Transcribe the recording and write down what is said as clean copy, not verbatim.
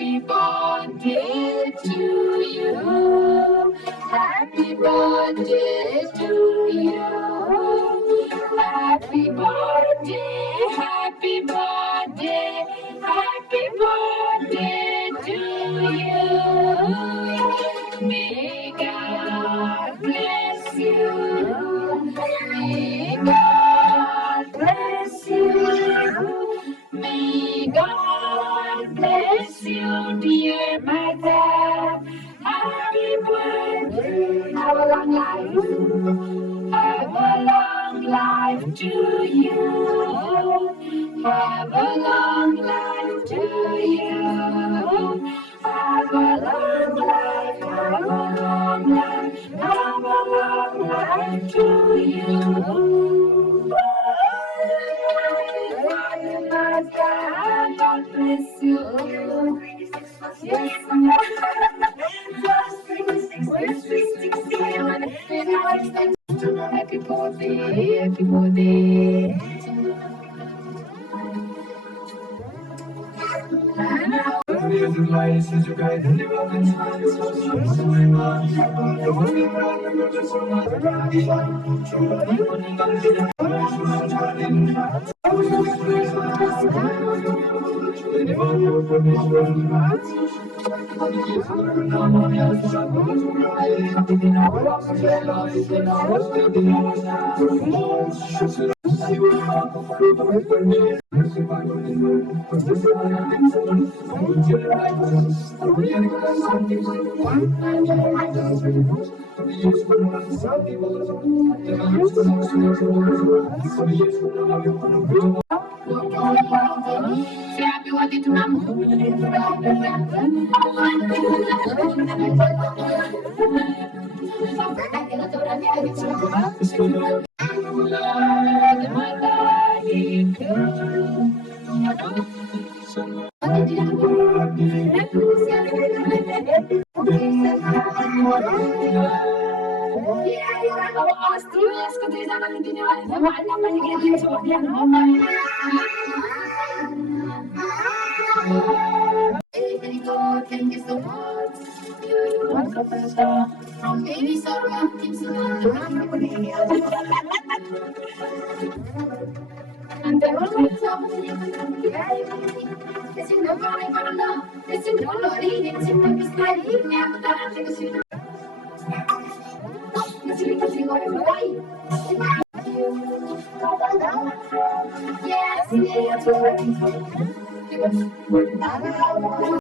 Happy birthday to you. Happy birthday to you. Happy birthday, happy birthday, happy birthday to you. May God bless you. May God bless you. May God bless you, dear mother. Happy birthday, have a long life. Have a long life to you. Have a long life to you. Have a long life, have a long life, have a long life to you. God bless you. Yes, happy birthday, happy birthday. Happy birthday to Thank you so much. From baby sorrow, things and there was no trouble. It's in the morning, but no, it's in the morning, it's in the sky, never that I think you. Yes,